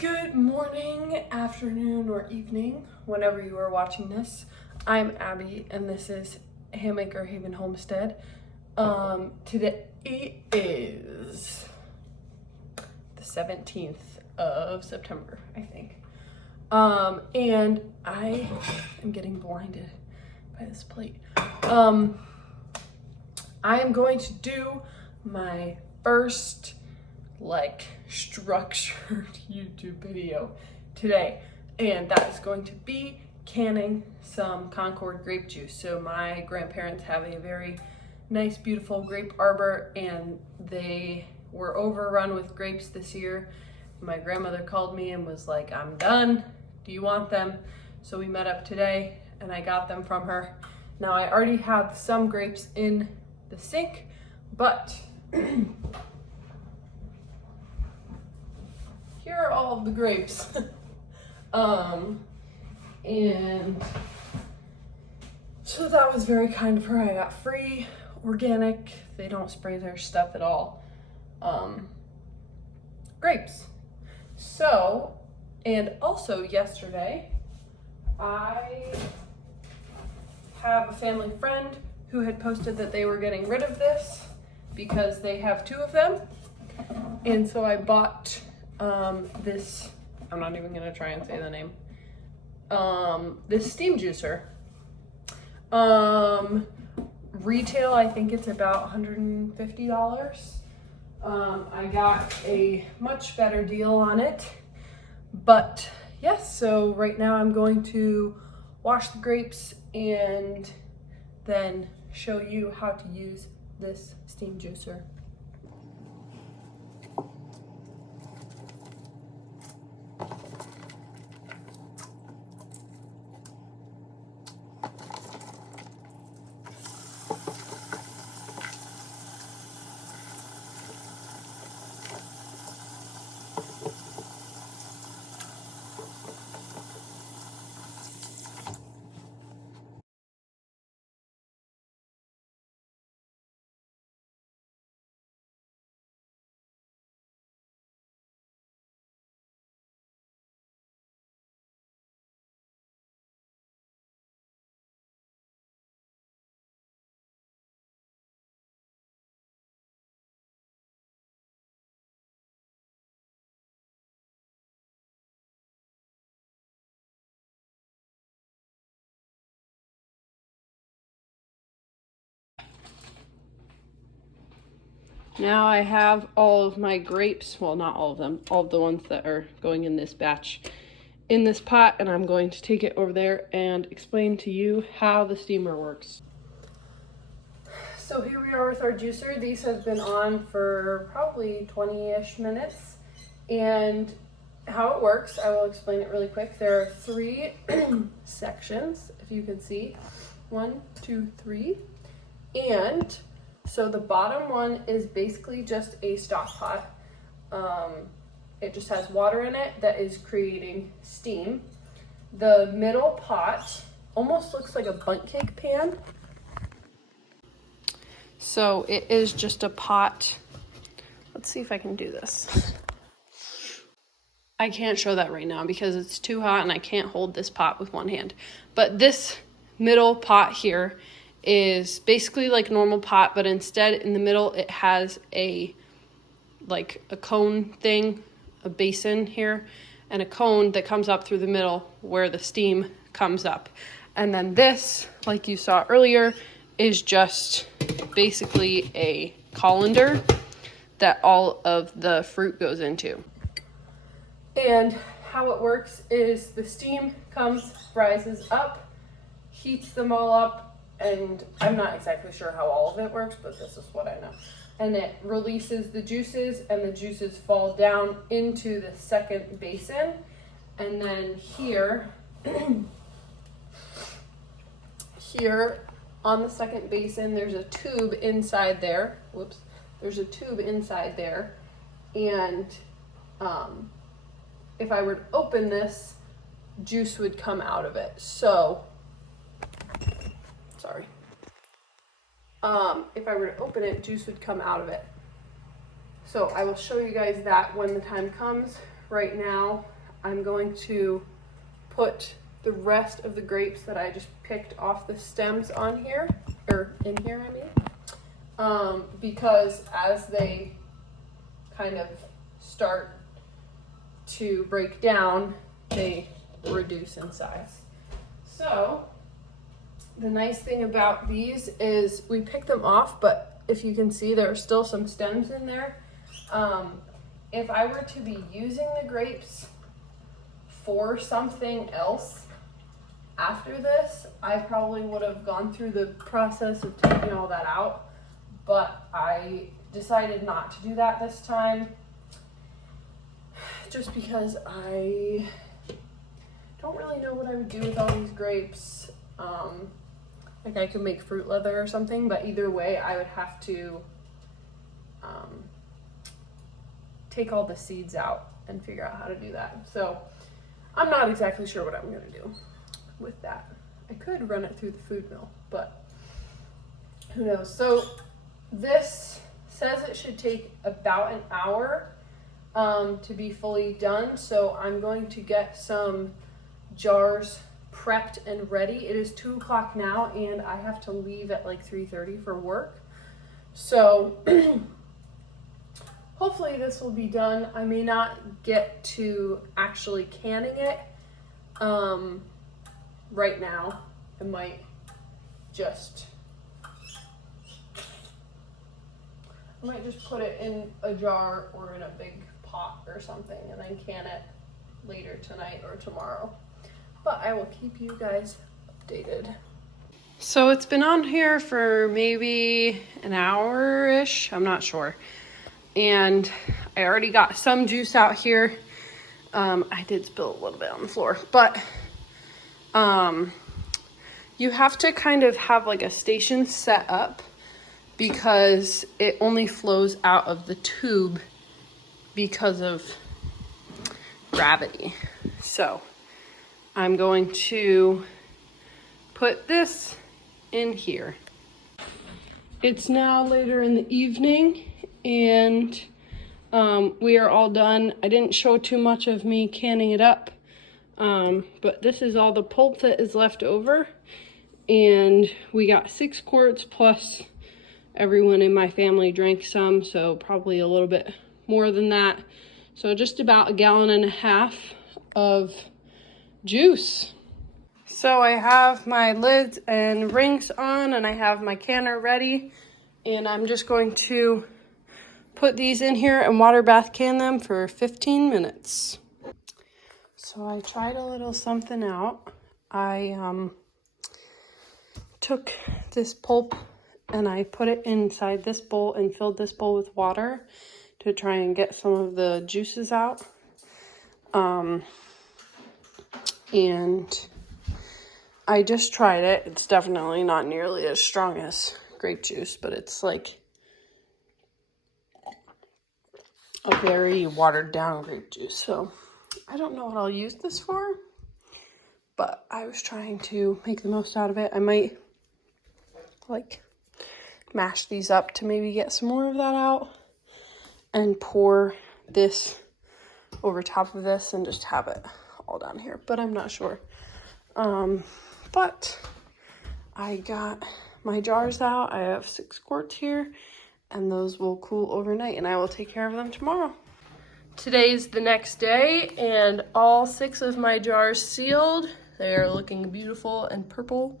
Good morning, afternoon, or evening, whenever you are watching this. I'm Abby, and this is Haymaker Haven Homestead. Today is the 17th of September, I think. And I am getting blinded by this plate. I am going to do my first structured YouTube video today, and that is going to be canning some Concord grape juice. So my grandparents have a very nice, beautiful grape arbor, and they were overrun with grapes this year. My grandmother called me and was like, "I'm done. Do you want them?" So we met up today and I got them from her. Now I already have some grapes in the sink, but here are all of the grapes. And so that was very kind of her. I got free, organic, they don't spray their stuff at all, grapes. So, and also yesterday, I have a family friend who had posted that they were getting rid of this because they have two of them. And so I bought this, I'm not even gonna try and say the name, this steam juicer. Retail, I think it's about $150. I got a much better deal on it, but yes, so right now I'm going to wash the grapes and then show you how to use this steam juicer. Now I have all of my grapes, well, not all of them, all of the ones that are going in this batch in this pot, and I'm going to take it over there and explain to you how the steamer works. So here we are with our juicer. These have been on for probably 20-ish minutes, and how it works, I will explain it really quick. There are three sections, if you can see. 1, 2, 3, and so the bottom one is basically just a stock pot. It just has water in it that is creating steam. The middle pot almost looks like a bundt cake pan. So it is just a pot. Let's see if I can do this. I can't show that right now because it's too hot and I can't hold this pot with one hand. But this middle pot here is basically like a normal pot, but instead in the middle it has a cone thing, a basin here, and a cone that comes up through the middle where the steam comes up. And then this, like you saw earlier, is just basically a colander that all of the fruit goes into. And how it works is the steam comes, rises up, heats them all up, and I'm not exactly sure how all of it works, but this is what I know. And it releases the juices, and the juices fall down into the second basin. And then here, here on the second basin, there's a tube inside there. Whoops. There's a tube inside there. And if I were to open this, juice would come out of it. So, sorry. If I were to open it, juice would come out of it. So I will show you guys that when the time comes. right now I'm going to put the rest of the grapes that I just picked off the stems on here, or in here I mean, because as they kind of start to break down, they reduce in size. So the nice thing about these is we pick them off, but if you can see, there are still some stems in there. If I were to be using the grapes for something else after this, I probably would have gone through the process of taking all that out, but I decided not to do that this time just because I don't really know what I would do with all these grapes. Like I could make fruit leather or something, but either way I would have to take all the seeds out and figure out how to do that. So I'm not exactly sure what I'm gonna do with that. I could run it through the food mill, but who knows. So this says it should take about an hour to be fully done. So I'm going to get some jars prepped and ready. It is 2 o'clock now and I have to leave at like 3:30 for work. So hopefully this will be done. I may not get to actually canning it right now. I might just put it in a jar or in a big pot or something and then can it later tonight or tomorrow. But I will keep you guys updated. So it's been on here for maybe an hour-ish, I'm not sure. And I already got some juice out here. I did spill a little bit on the floor, but you have to kind of have like a station set up because it only flows out of the tube because of gravity. So I'm going to put this in here. It's now later in the evening and we are all done. I didn't show too much of me canning it up, but this is all the pulp that is left over. And we got 6 quarts plus everyone in my family drank some, so probably a little bit more than that. So just about 1.5 gallons of juice. So I have my lids and rings on and I have my canner ready, and I'm just going to put these in here and water bath can them for 15 minutes. So I tried a little something out. I took this pulp and I put it inside this bowl and filled this bowl with water to try and get some of the juices out. And I just tried it. It's definitely not nearly as strong as grape juice, but it's like a very watered down grape juice. So I don't know what I'll use this for, but I was trying to make the most out of it. I might like mash these up to maybe get some more of that out and pour this over top of this and just have it all down here, but I'm not sure. But I got my jars out. I have 6 quarts here and those will cool overnight and I will take care of them tomorrow. Today's the next day and all 6 of my jars sealed. They are looking beautiful and purple.